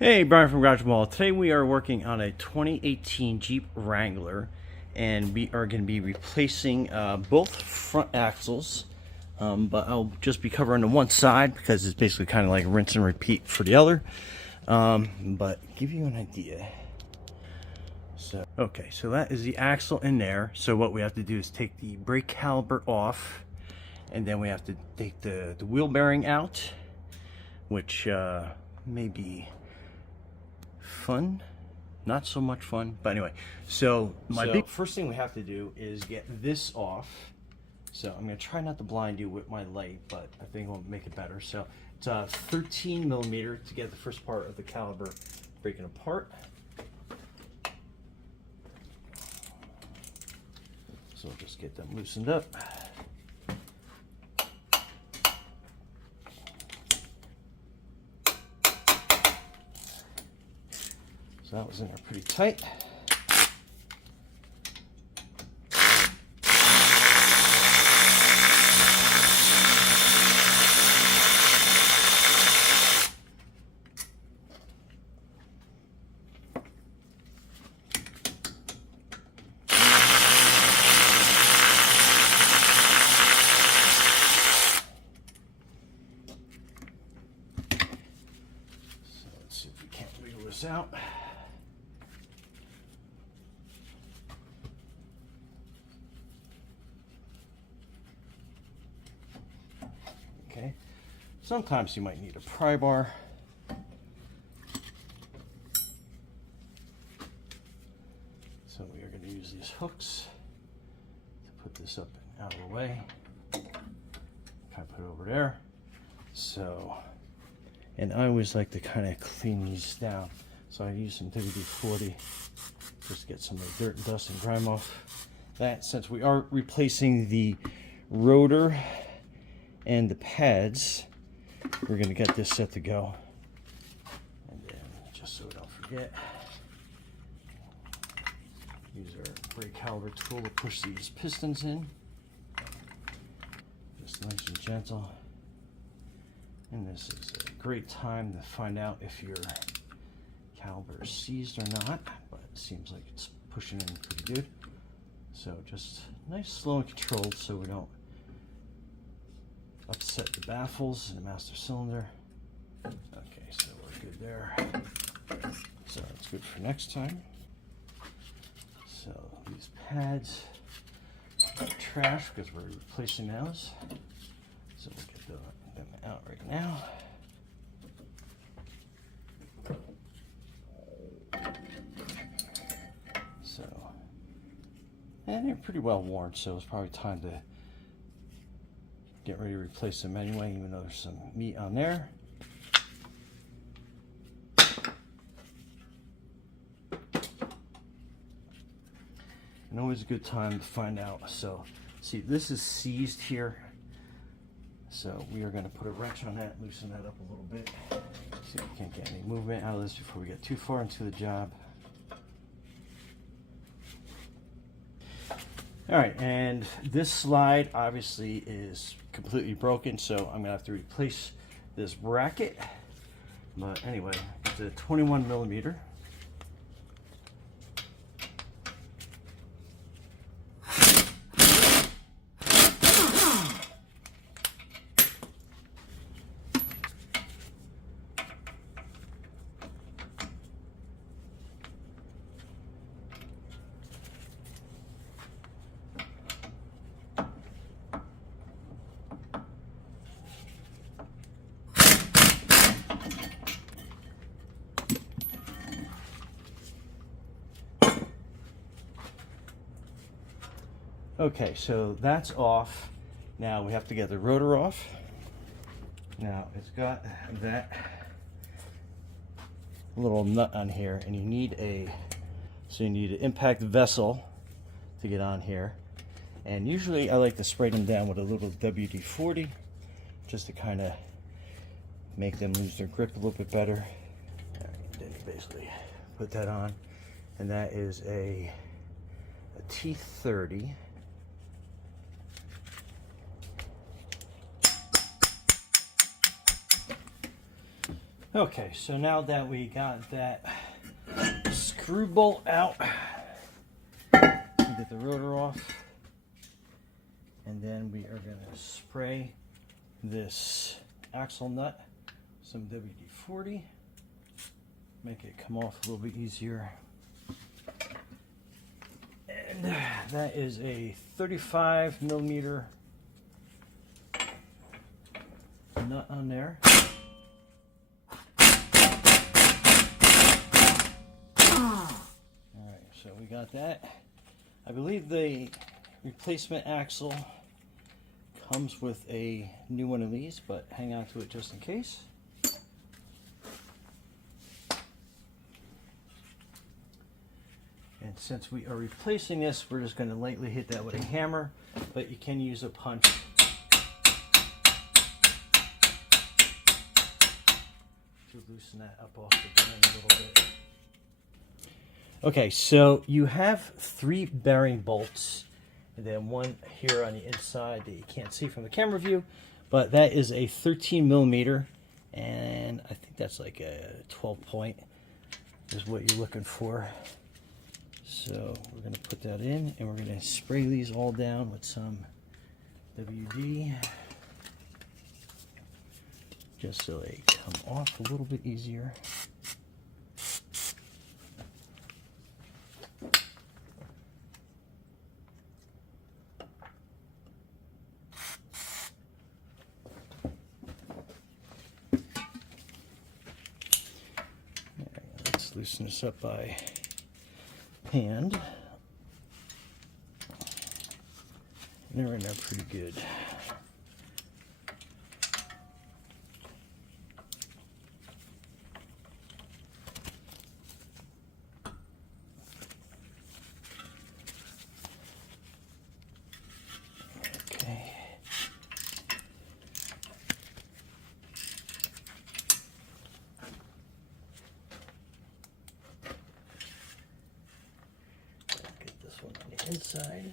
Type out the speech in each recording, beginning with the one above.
Hey, Brian from Garage Mall. Today we are working on a 2018 Jeep Wrangler, and we are going to be replacing both front axles, but I'll just be covering the one side because it's basically kind of like rinse and repeat for the other. But give you an idea. So that is the axle in there. So what we have to do is take the brake caliper off, and then we have to take the wheel bearing out, which may be fun, not so much fun, but anyway. So big first thing we have to do is get this off. So I'm going to try not to blind you with my light, but I think it'll make it better. So it's a 13 millimeter to get the first part of the caliper breaking apart. So we'll just get them loosened up. So that was in there pretty tight. So let's see if we can't wiggle this out. Okay, sometimes you might need a pry bar. So we are going to use these hooks to put this up and out of the way. Kind of put it over there. So, and I always like to kind of clean these down. So I use some WD-40 just to get some of the dirt and dust and grime off that. Since we are replacing the rotor and the pads, we're going to get this set to go. And then, just so we don't forget, use our brake caliper tool to push these pistons in. Just nice and gentle. And this is a great time to find out if your caliper is seized or not, but it seems like it's pushing in pretty good. So just nice, slow, and controlled so we don't upset the baffles and the master cylinder. Okay, so we're good there. So that's good for next time. So these pads are trash because we're replacing those. So we'll get them out right now. So, and they're pretty well worn, so it's probably time to get ready to replace them anyway, even though there's some meat on there. And always a good time to find out. So, see, this is seized here. So we are going to put a wrench on that, loosen that up a little bit. See if we can't get any movement out of this before we get too far into the job. Alright, and this slide obviously is completely broken, so I'm going to have to replace this bracket. But anyway, it's a 21 millimeter. Okay, so that's off. Now we have to get the rotor off. Now it's got that little nut on here, and you need you need an impact vessel to get on here. And usually I like to spray them down with a little WD-40 just to kind of make them lose their grip a little bit better. Then you basically put that on, and that is a T30. Okay, so now that we got that screw bolt out, get the rotor off, and then we are going to spray this axle nut some WD-40, make it come off a little bit easier. And that is a 35 millimeter nut on there. Alright, so we got that. I believe the replacement axle comes with a new one of these, but hang on to it just in case. And since we are replacing this, we're just going to lightly hit that with a hammer, but you can use a punch to loosen that up off the bearing a little bit. Okay, so you have 3 bearing bolts, and then one here on the inside that you can't see from the camera view, but that is a 13 millimeter, and I think that's like a 12 point is what you're looking for. So we're going to put that in, and we're going to spray these all down with some WD, just so they come off a little bit easier. Let's loosen this up by hand. They're in there pretty good. Okay. Get this one on the inside.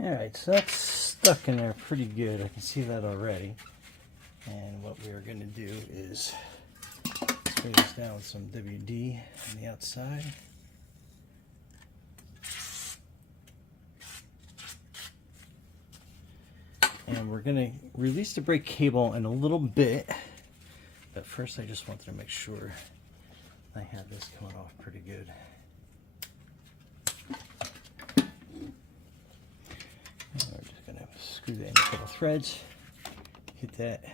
Alright, so that's stuck in there pretty good. I can see that already. And what we are going to do is spray this down with some WD on the outside. And we're going to release the brake cable in a little bit. But first I just wanted to make sure I have this coming off pretty good. screw that in a couple threads. Hit that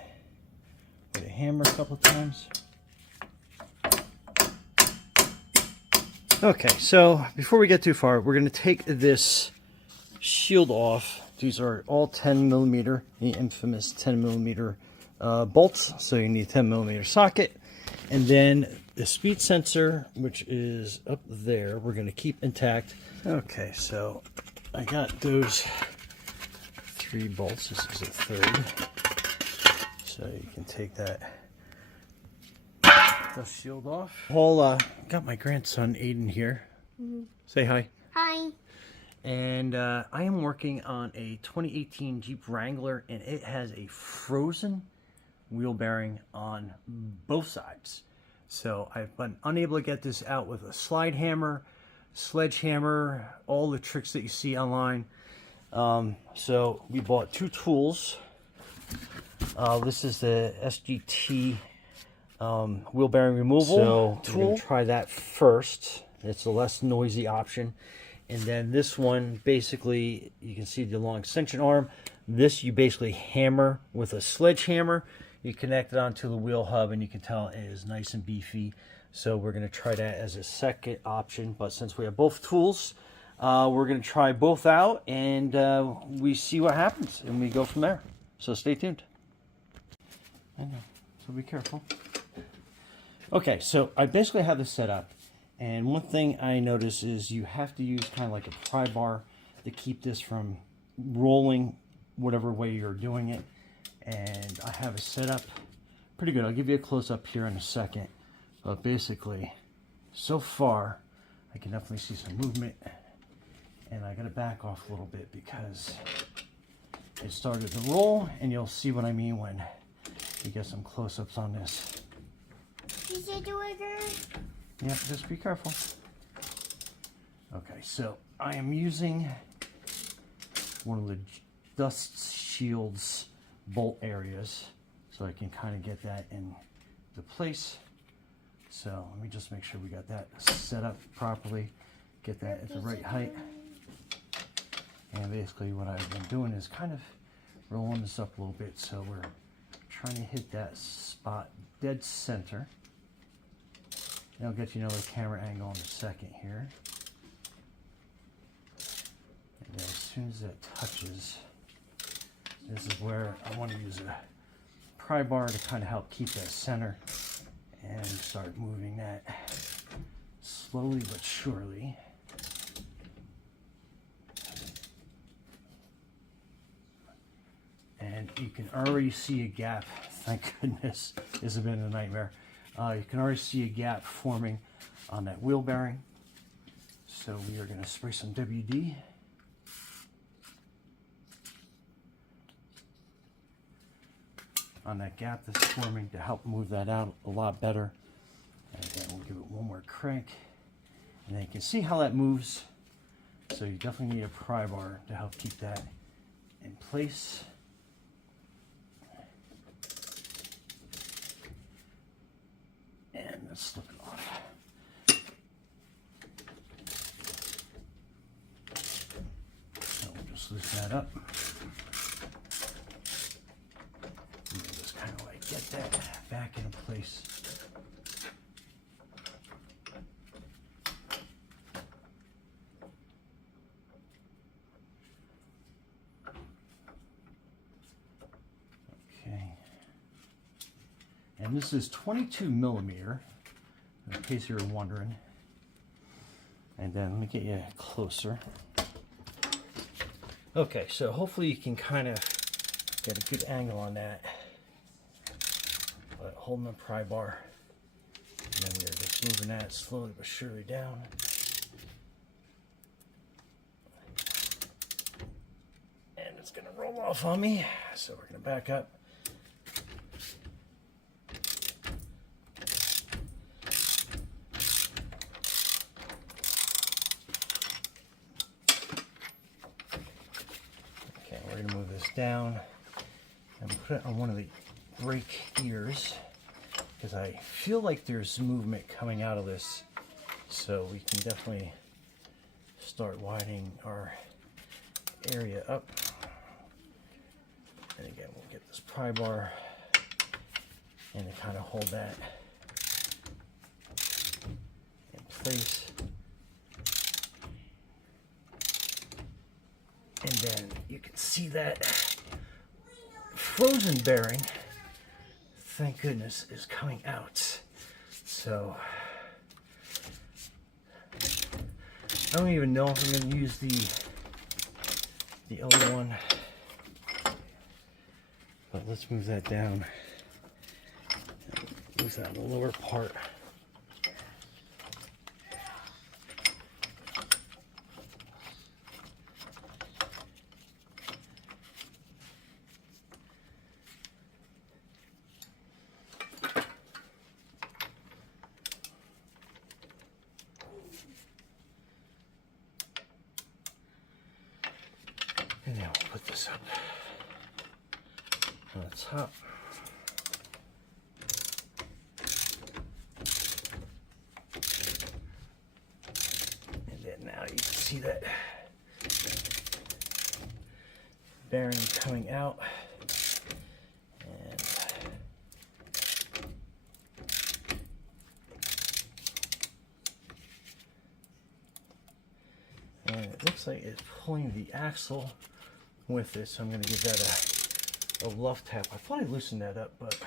with a hammer a couple times. Okay, so before we get too far, we're going to take this shield off. These are all 10 millimeter, the infamous 10 millimeter bolts. So you need a 10 millimeter socket. And then the speed sensor, which is up there, we're going to keep intact. Okay, so I got those 3 bolts. This is the 3rd. So you can take that the shield off. Got my grandson Aiden here. Say hi. Hi. And I am working on a 2018 Jeep Wrangler, and it has a frozen wheel bearing on both sides. So I've been unable to get this out with a slide hammer, sledgehammer, all the tricks that you see online. So we bought 2 tools. This is the SGT wheel bearing removal. So we're going to try that first. It's a less noisy option. And then this one, basically, you can see the long extension arm. This you basically hammer with a sledgehammer. You connect it onto the wheel hub, and you can tell it is nice and beefy. So we're going to try that as a second option. But since we have both tools, we're going to try both out, and we see what happens, and we go from there. So stay tuned. I know, so be careful. Okay, so I basically have this set up, and one thing I notice is you have to use kind of like a pry bar to keep this from rolling whatever way you're doing it. And I have it set up pretty good. I'll give you a close-up here in a second. But basically, so far, I can definitely see some movement. And I got to back off a little bit because it started to roll, and you'll see what I mean when you get some close-ups on this. Is it doing good? Yeah, just be careful. Okay, so I am using one of the dust shields bolt areas so I can kind of get that into place. So let me just make sure we got that set up properly, get that at the right height. And basically what I've been doing is kind of rolling this up a little bit, so we're trying to hit that spot dead center. And I'll get you another camera angle in a second here. And then as soon as that touches, this is where I want to use a pry bar to kind of help keep that center and start moving that slowly but surely. And you can already see a gap. Thank goodness, this has been a nightmare. You can already see a gap forming on that wheel bearing. So we are going to spray some WD. On that gap that's forming to help move that out a lot better. And then we'll give it one more crank. And then you can see how that moves. So you definitely need a pry bar to help keep that in place. And let's slip it off. So we'll just loosen that up. And just kind of like get that back into place. And this is 22 millimeter, in case you were wondering. And then let me get you closer. Okay, so hopefully you can kind of get a good angle on that. But holding the pry bar. And then we are just moving that slowly but surely down. And it's going to roll off on me. So we're going to back up. We're going to move this down and put it on one of the brake ears because I feel like there's movement coming out of this, so we can definitely start widening our area up. And again, we'll get this pry bar and to kind of hold that in place. And then you can see that frozen bearing, thank goodness, is coming out. So I don't even know if I'm going to use the other one, but let's move that down. Move that in the lower part. And now we'll put this up on the top. And then now you can see that bearing coming out. And it looks like it's pulling the axle with it, so I'm going to give that a luff tap. I thought I loosened that up, but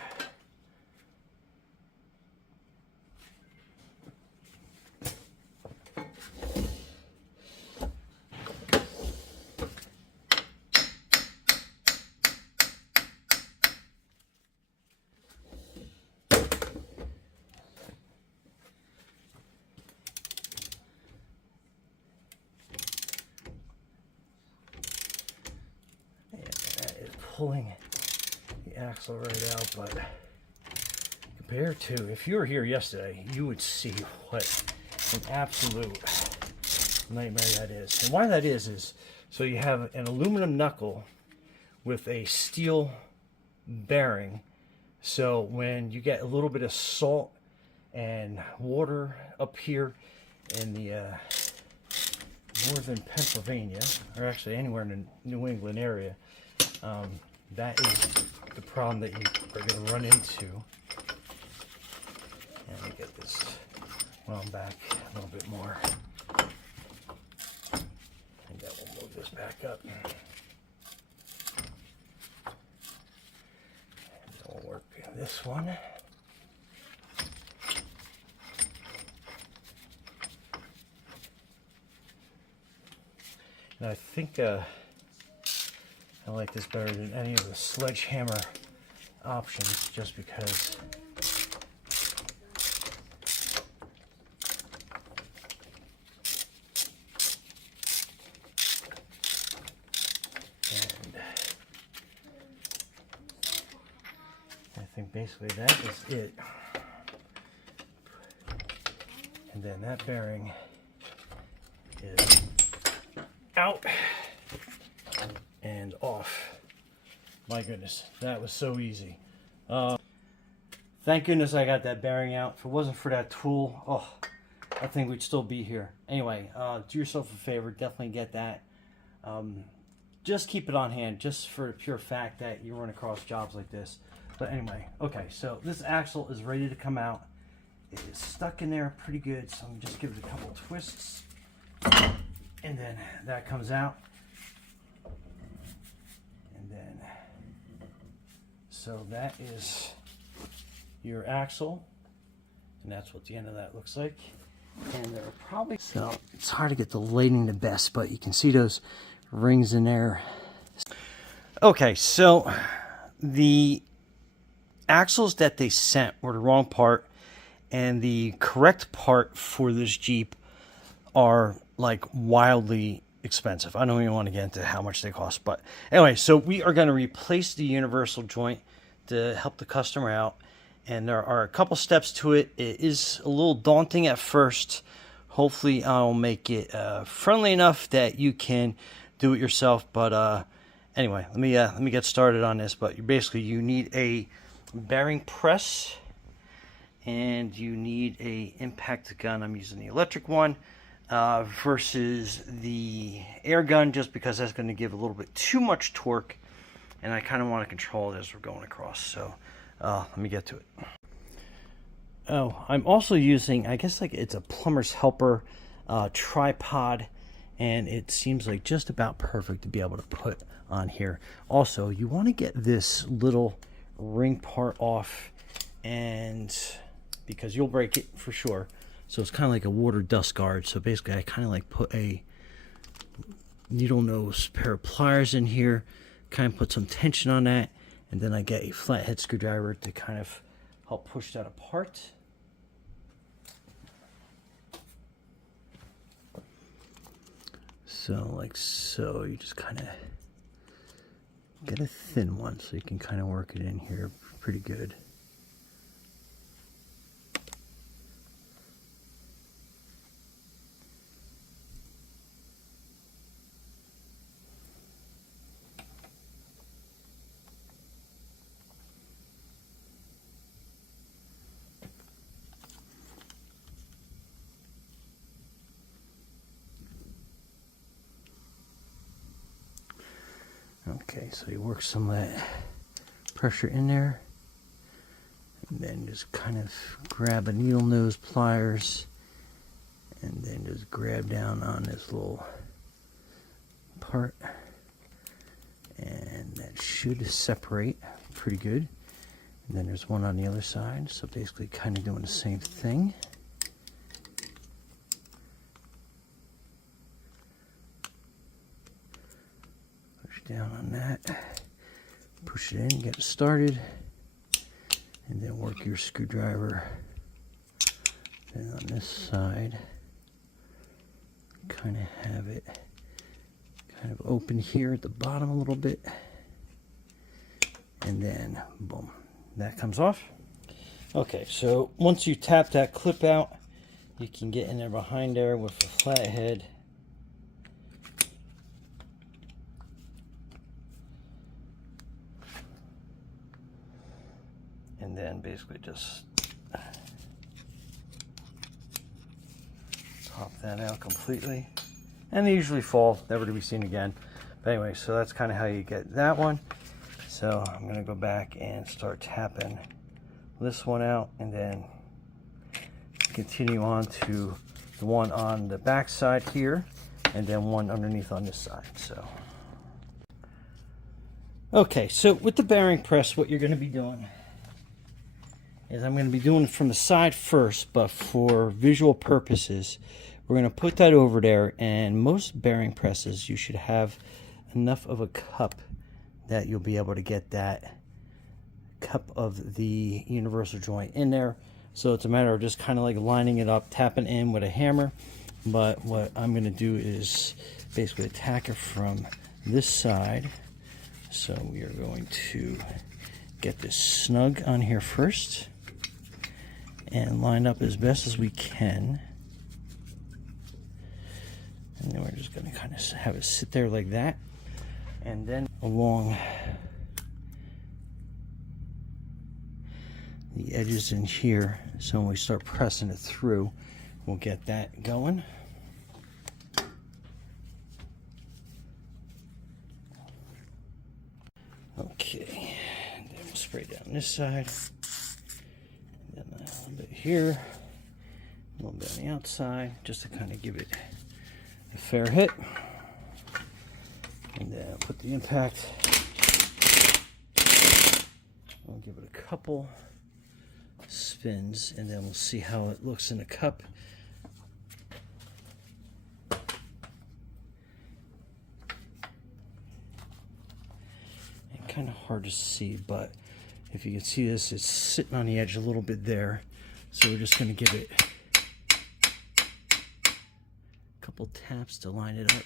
pulling the axle right out. But compared to, if you were here yesterday, you would see what an absolute nightmare that is. And why that is so you have an aluminum knuckle with a steel bearing, so when you get a little bit of salt and water up here in the northern Pennsylvania, or actually anywhere in the New England area, that is the problem that you are going to run into. And let me get this wound back a little bit more. And then we'll move this back up. And then we'll work this one. And I think I like this better than any of the sledgehammer options, just because and I think basically that is it. And then that bearing is out and off. My goodness, that was so easy. Thank goodness I got that bearing out. If it wasn't for that tool, oh, I think we'd still be here. Anyway, do yourself a favor, definitely get that. Just keep it on hand, just for the pure fact that you run across jobs like this. But anyway, okay, so this axle is ready to come out. It is stuck in there pretty good, so I'm gonna just give it a couple twists, and then that comes out. So that is your axle, and that's what the end of that looks like. And there are probably, so it's hard to get the lighting the best, but you can see those rings in there. Okay, so the axles that they sent were the wrong part, and the correct part for this Jeep are like wildly expensive. I don't even want to get into how much they cost, but anyway, so we are going to replace the universal joint to help the customer out, and there are a couple steps to it. It is a little daunting at first. Hopefully I'll make it friendly enough that you can do it yourself. But anyway, let me get started on this. But you need a bearing press, and you need a impact gun. I'm using the electric one versus the air gun, just because that's going to give a little bit too much torque. and I kind of want to control it as we're going across. So let me get to it. Oh, I'm also using, I guess like it's a plumber's helper tripod, and it seems like just about perfect to be able to put on here. Also, you want to get this little ring part off, and because you'll break it for sure. So it's kind of like a water dust guard. So basically I kind of like put a needle nose pair of pliers in here, kind of put some tension on that, and then I get a flathead screwdriver to kind of help push that apart. So like so, you just kind of get a thin one so you can kind of work it in here pretty good. Okay, so you work some of that pressure in there, and then just kind of grab a needle nose pliers, and then just grab down on this little part, and that should separate pretty good. And then there's one on the other side, so basically kind of doing the same thing. Down on that, push it in, get it started, and then work your screwdriver. Then on this side, kind of have it kind of open here at the bottom a little bit, and then boom, that comes off. Okay, so once you tap that clip out, you can get in there behind there with a flathead. And then basically just pop that out completely. And they usually fall, never to be seen again. But anyway, so that's kind of how you get that one. So I'm going to go back and start tapping this one out, and then continue on to the one on the back side here, and then one underneath on this side. So okay, so with the bearing press, what you're going to be doing is I'm going to be doing it from the side first, but for visual purposes, we're going to put that over there, and most bearing presses, you should have enough of a cup that you'll be able to get that cup of the universal joint in there. So it's a matter of just kind of like lining it up, tapping in with a hammer. But what I'm going to do is basically attack it from this side. So we are going to get this snug on here first and line up as best as we can, and then we're just going to kind of have it sit there like that, and then along the edges in here, so when we start pressing it through, we'll get that going. Okay, and then we'll spray down this side. Then a little bit here, a little bit on the outside, just to kind of give it a fair hit. And then I'll put the impact. I'll give it a couple spins, and then we'll see how it looks in the cup. And kind of hard to see, but if you can see this, it's sitting on the edge a little bit there. So we're just going to give it a couple taps to line it up.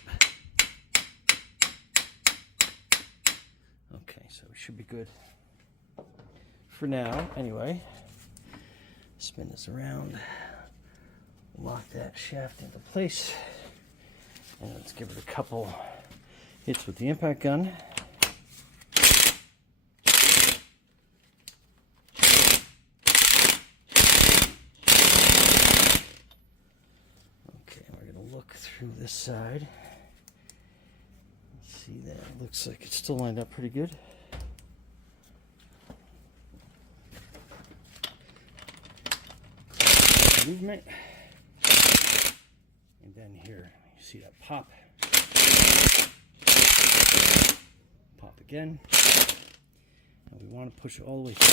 Okay, so it should be good for now. Anyway, spin this around, lock that shaft into place, and let's give it a couple hits with the impact gun. Through this side. See that? Looks like it's still lined up pretty good. movement. And then here, you see that pop. Pop again. And we want to push it all the way through.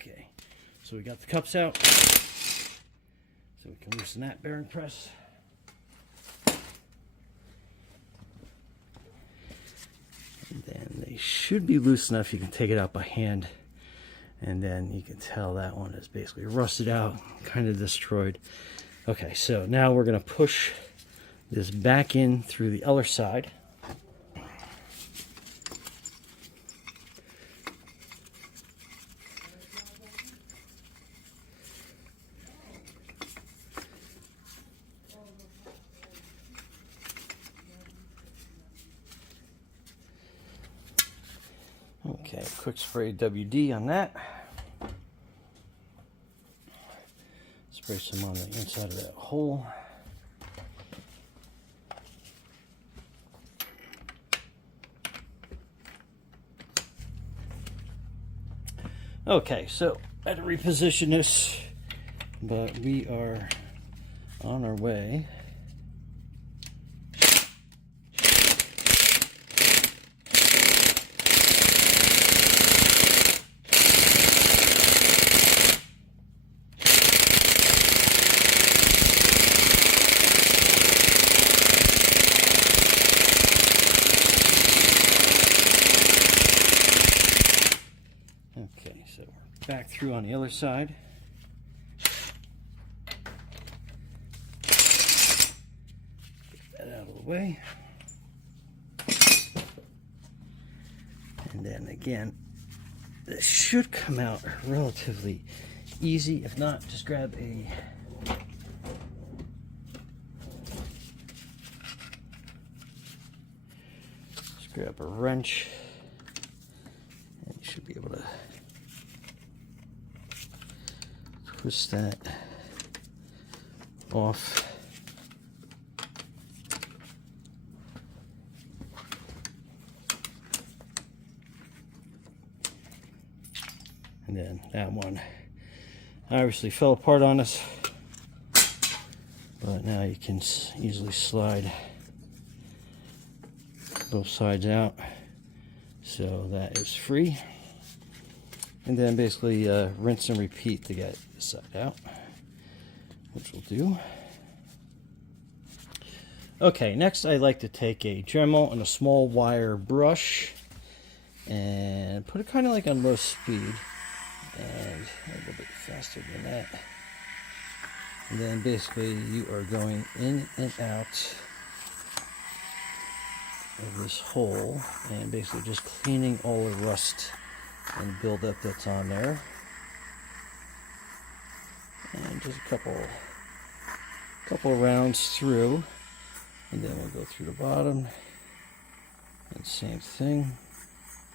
Okay, so we got the cups out. So we can loosen that bearing press. And then they should be loose enough you can take it out by hand. And then you can tell that one is basically rusted out, kind of destroyed. Okay, so now we're going to push this back in through the other side. Okay, quick spray WD on that. Spray some on the inside of that hole. Okay, so I had to reposition this, but we are on our way. Okay, so we're back through on the other side. Get that out of the way. And then again, this should come out relatively easy. If not, just grab a wrench. And you should be able to twist that off. And then that one obviously fell apart on us, but now you can easily slide both sides out, so that is free. And then basically rinse and repeat to get this side out, which will do. Okay, next I like to take a Dremel and a small wire brush and put it kind of like on low speed and a little bit faster than that. And then basically you are going in and out of this hole and basically just cleaning all the rust and buildup that's on there. And just a couple rounds through, and then we'll go through the bottom and same thing.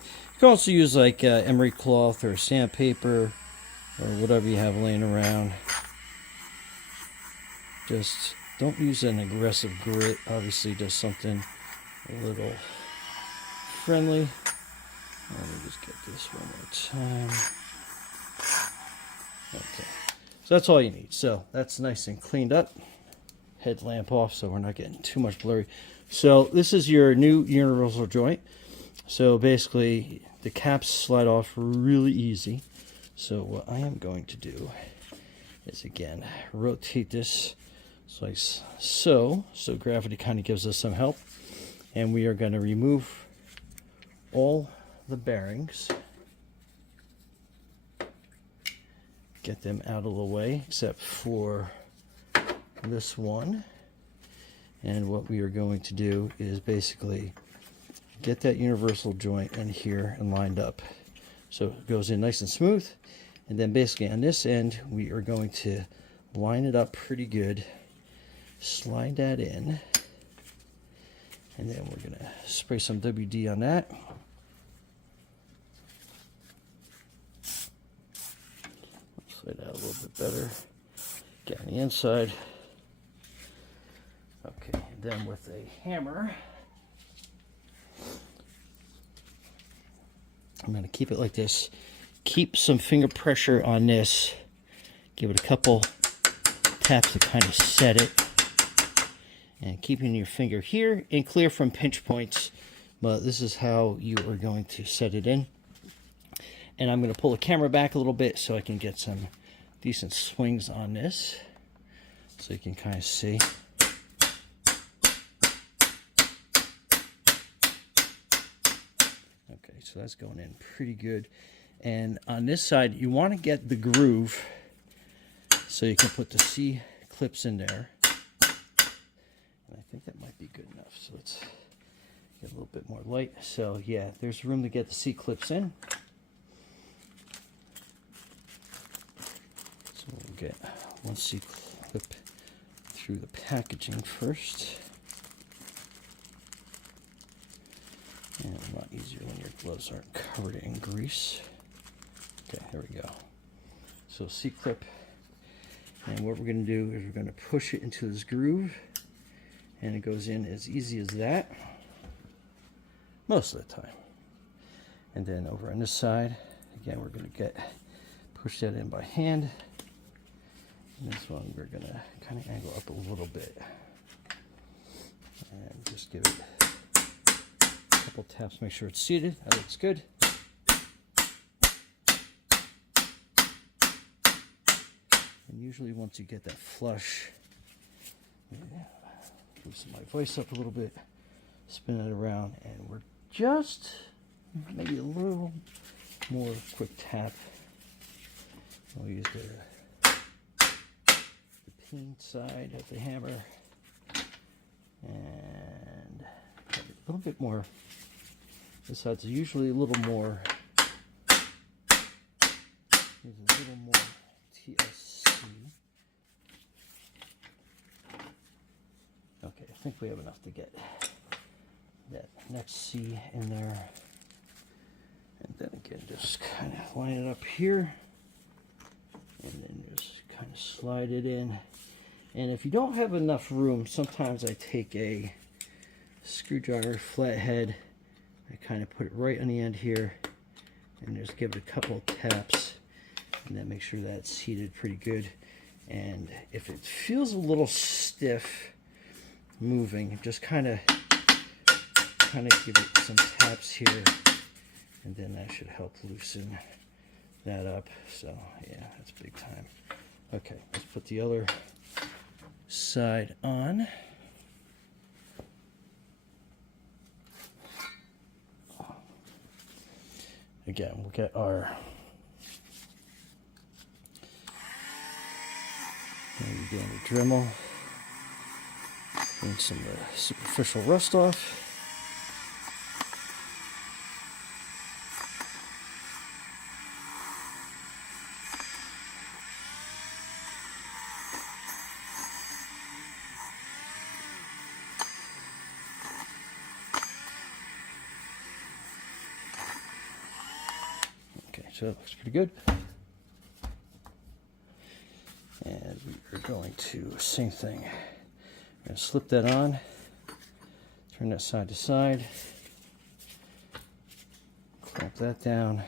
You can also use like emery cloth or sandpaper or whatever you have laying around. Just don't use an aggressive grit, obviously just something a little friendly. Let me just get this one more time. Okay, so that's all you need. So that's nice and cleaned up. Headlamp off so we're not getting too much blurry. So this is your new universal joint. So basically the caps slide off really easy. So what I am going to do is again rotate this like so gravity kind of gives us some help, and we are going to remove all the bearings, get them out of the way except for this one. And what we are going to do is basically get that universal joint in here and lined up so it goes in nice and smooth. And then basically on this end we are going to line it up pretty good, slide that in, and then we're going to spray some WD on that. Slide out a little bit better. Get on the inside. Okay, and then with a hammer, I'm going to keep it like this. Keep some finger pressure on this. Give it a couple taps to kind of set it. And keeping your finger here and clear from pinch points. But this is how you are going to set it in. And I'm going to pull the camera back a little bit so I can get some decent swings on this. So you can kind of see. Okay, so that's going in pretty good. And on this side, you want to get the groove so you can put the C clips in there. And I think that might be good enough. So let's get a little bit more light. So yeah, there's room to get the C clips in. So we'll get one C clip through the packaging first. And a lot easier when your gloves aren't covered in grease. Okay, here we go. So C-clip. And what we're going to do is we're going to push it into this groove. And it goes in as easy as that. Most of the time. And then over on this side, again, we're going to push that in by hand. And this one we're going to kind of angle up a little bit. And just give it a couple taps, make sure it's seated. That looks good. And usually once you get that flush, loosen my voice up a little bit, spin it around, and we're just maybe a little more quick tap. I'll use the peen side of the hammer and a little bit more. This side's usually a little more. There's a little more TSC. Okay, I think we have enough to get that next C in there. And then again, just kind of line it up here. And then just kind of slide it in. And if you don't have enough room, sometimes I take a screwdriver, flathead, I kind of put it right on the end here, and just give it a couple of taps, and then make sure that's heated pretty good. And if it feels a little stiff moving, just kind of give it some taps here, and then that should help loosen that up. So yeah, that's big time. Okay, let's put the other side on. Again, we'll get our dandy Dremel, clean some of the superficial rust off. So that looks pretty good. And we are going to, same thing. We're going to slip that on, turn that side to side, clamp that down,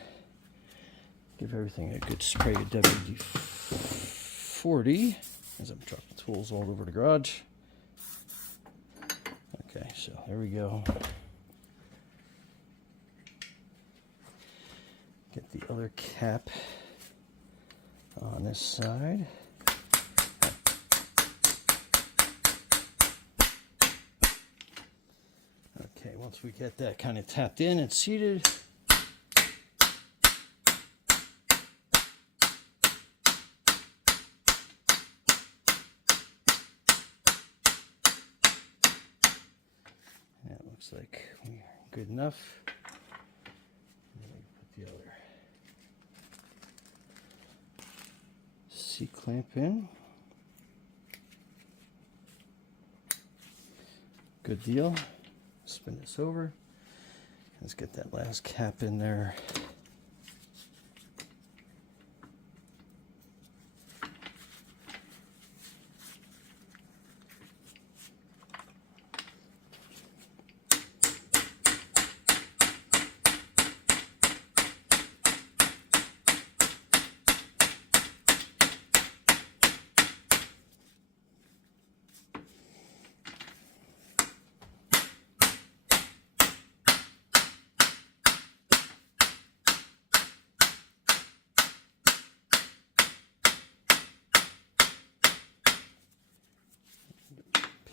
give everything a good spray of WD-40 as I'm dropping tools all over the garage. Okay, so there we go. Get the other cap on this side. Okay, once we get that kind of tapped in and seated, that looks like we're good enough. The other C-clamp in. Good deal. Spin this over. Let's get that last cap in there.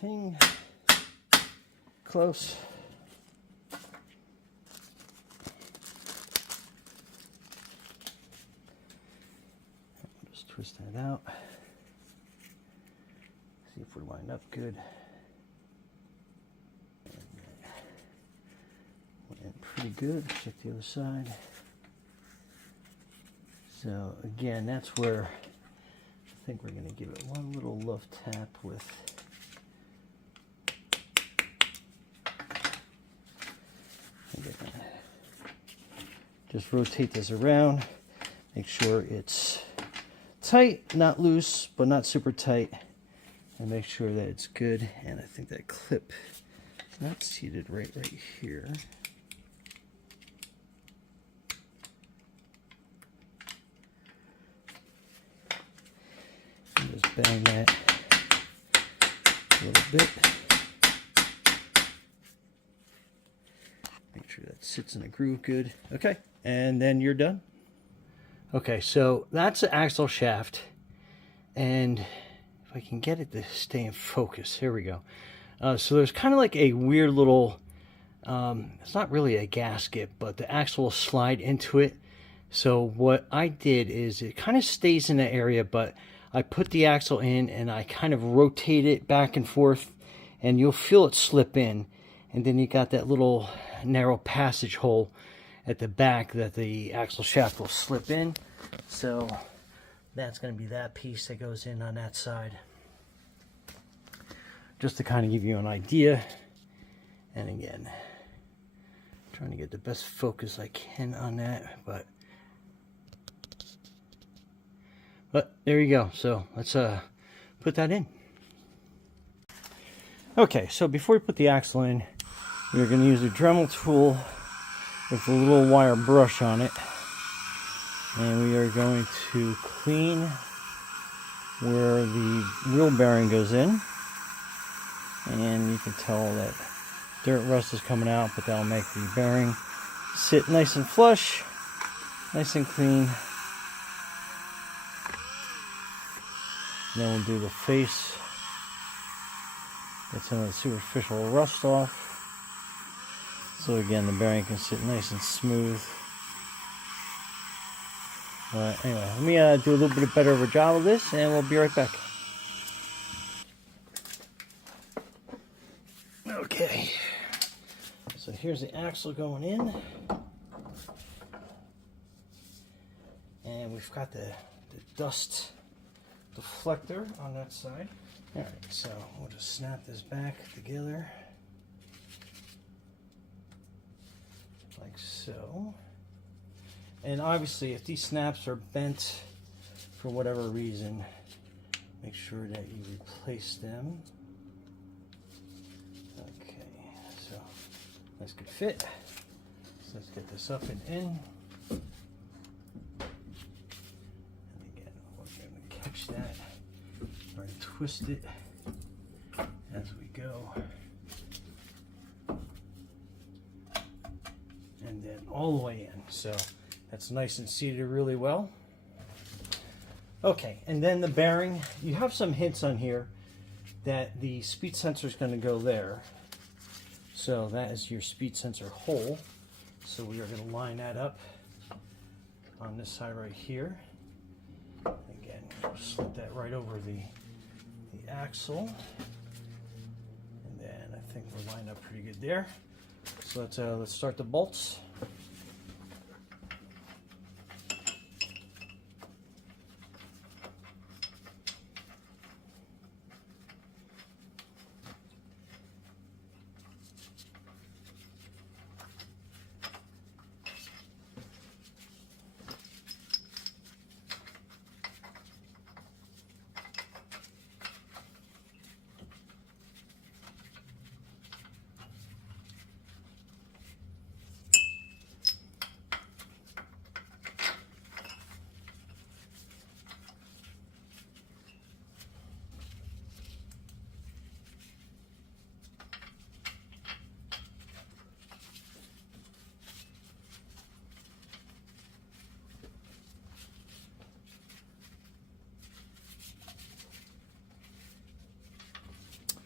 everything close. Just twist that out. See if we line up good. Went pretty good. Check the other side. So again, that's where I think we're going to give it one little love tap with just rotate this around, make sure it's tight, not loose, but not super tight, and make sure that it's good. And I think that clip is not seated right here. And just bang that a little bit. Make sure that sits in a groove good. Okay, and then you're done. Okay, so that's the axle shaft, and if I can get it to stay in focus, here we go. So there's kind of like a weird little, it's not really a gasket, but the axle will slide into it. So what I did is it kind of stays in that area, but I put the axle in and I kind of rotate it back and forth, and you'll feel it slip in. And then you got that little narrow passage hole at the back that the axle shaft will slip in. So that's going to be that piece that goes in on that side. Just to kind of give you an idea. And again, trying to get the best focus I can on that. But there you go. So let's put that in. Okay, so before we put the axle in, we're going to use a Dremel tool with a little wire brush on it, and we are going to clean where the wheel bearing goes in, and you can tell that dirt rust is coming out, but that'll make the bearing sit nice and flush, nice and clean. Then we'll do the face. Get some of the superficial rust off. So again, the bearing can sit nice and smooth. But anyway, let me do a little bit better of a job of this, and we'll be right back. Okay, so here's the axle going in. And we've got the dust deflector on that side. Alright, so we'll just snap this back together. Like so. And obviously, if these snaps are bent for whatever reason, make sure that you replace them. Okay, so nice good fit. So let's get this up and in. And again, we're going to catch that or twist it as we go. And then all the way in. So that's nice and seated really well. Okay, and then the bearing, you have some hints on here that the speed sensor is going to go there. So that is your speed sensor hole. So we are going to line that up on this side right here. Again, we'll slip that right over the axle. And then I think we're lined up pretty good there. So let's start the bolts.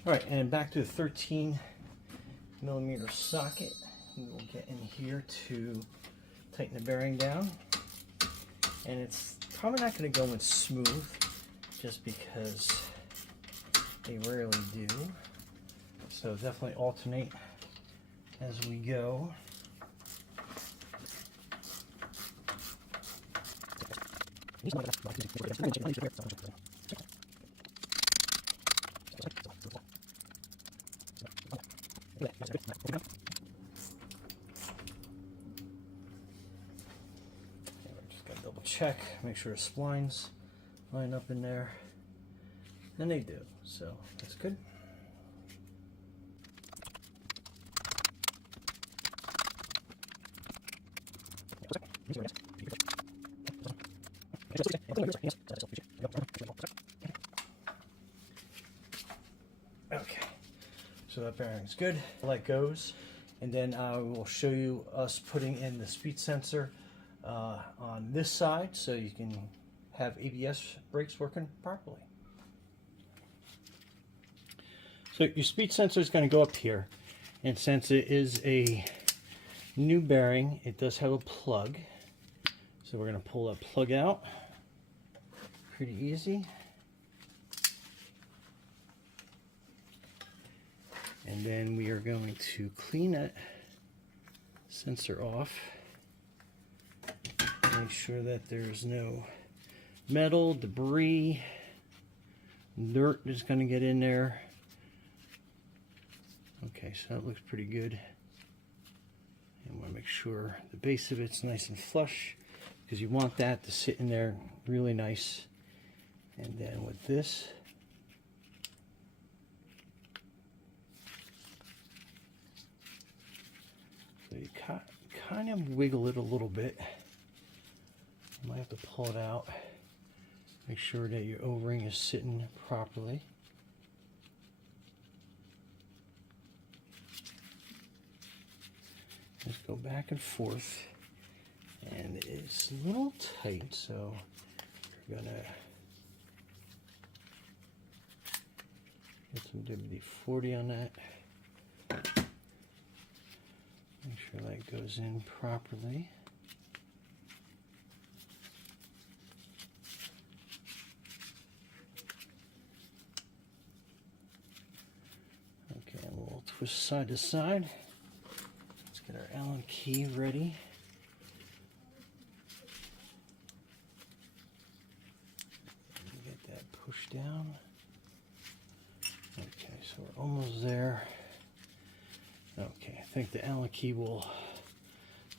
All right, and back to the 13mm socket. We will get in here to tighten the bearing down. And it's probably not going to go in smooth just because they rarely do. So definitely alternate as we go. Just gotta double check, make sure the splines line up in there. And they do, so that's good. Okay, so that bearing's good. That goes, and then we'll show you us putting in the speed sensor on this side so you can have ABS brakes working properly. So your speed sensor is going to go up here, and since it is a new bearing, it does have a plug. So we're going to pull that plug out. Pretty easy. And then we are going to clean that sensor off. Make sure that there's no metal, debris, dirt is going to get in there. Okay, so that looks pretty good. And want to make sure the base of it's nice and flush, because you want that to sit in there really nice. And then with this, so you kind of wiggle it a little bit. You might have to pull it out. Make sure that your O-ring is sitting properly. Just go back and forth, and it's a little tight, so you're gonna get some WD-40 on that. Make sure that goes in properly. Okay, and we'll twist side to side. Get our Allen key ready. Get that pushed down. Okay, so we're almost there. Okay, I think the Allen key will,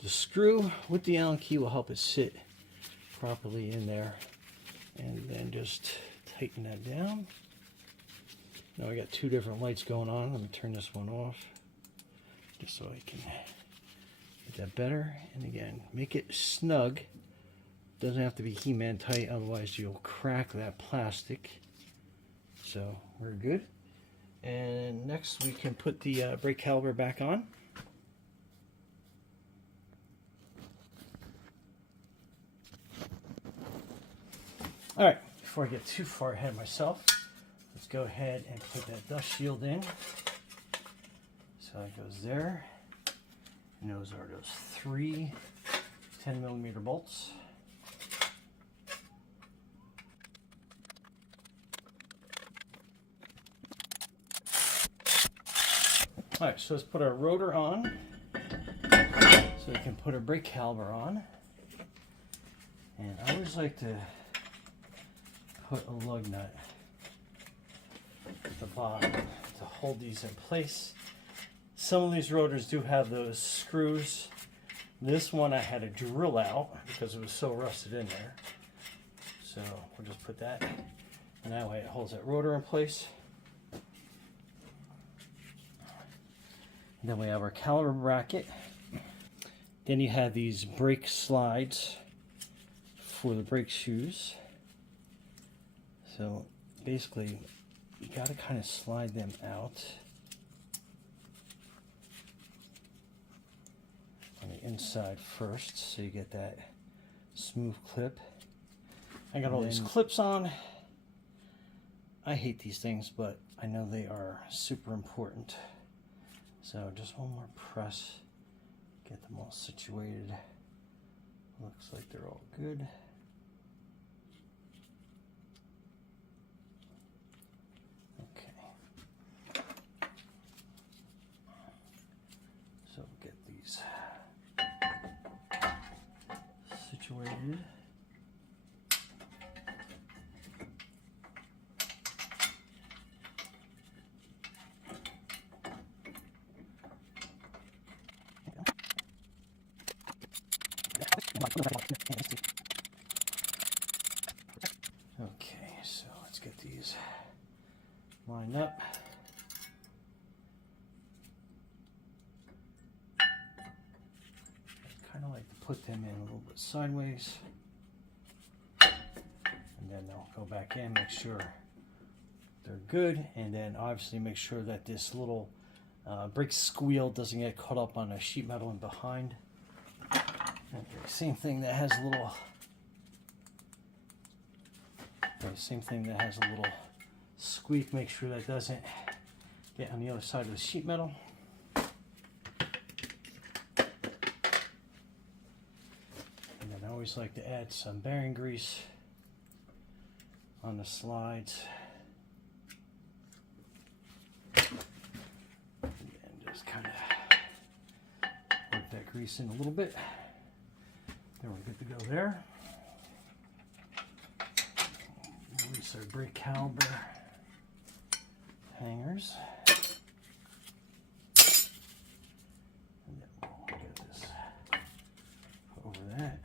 the screw with the Allen key will help it sit properly in there. And then just tighten that down. Now I got two different lights going on. Let me turn this one off, just so I can get that better. And again, make it snug. Doesn't have to be He-Man tight, otherwise you'll crack that plastic. So we're good. And next we can put the brake caliper back on. All right, before I get too far ahead of myself, let's go ahead and put that dust shield in. So it goes there. And those are those 3 10mm bolts. All right, so let's put our rotor on so we can put our brake caliper on. And I always like to put a lug nut at the bottom to hold these in place. Some of these rotors do have those screws. This one I had to drill out because it was so rusted in there. So we'll just put that, and that way it holds that rotor in place. And then we have our caliper bracket. Then you have these brake slides for the brake shoes. So basically, you got to kind of slide them out on the inside first, so you get that smooth clip. I got all these clips on. I hate these things, but I know they are super important. So just one more press, get them all situated. Looks like they're all good. Okay. So get these situated. Okay, so let's get these lined up. I kind of like to put them in a little bit sideways, and then they'll go back in, make sure they're good, and then obviously make sure that this little brake squeal doesn't get caught up on the sheet metal in behind. Okay, same thing that has a little. Okay, same thing that has a little squeak. Make sure that doesn't get on the other side of the sheet metal. And then I always like to add some bearing grease on the slides. And just kind of work that grease in a little bit. Then we're good to go there. Release our brake caliber hangers. And then we'll get this over that.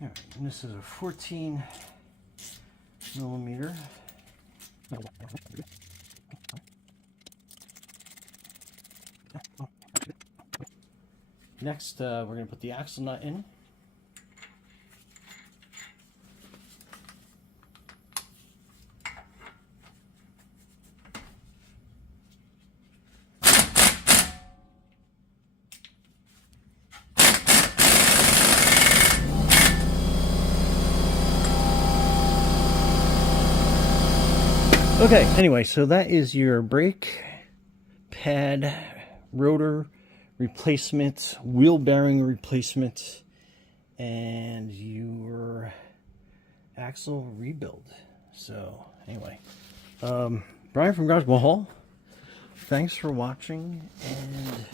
All right, and this is a 14 millimeter. Next, we're going to put the axle nut in. Okay, anyway, so that is your brake pad rotor replacement, wheel bearing replacement, and your axle rebuild. So anyway, Brian from Overhaul, thanks for watching, and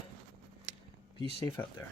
be safe out there.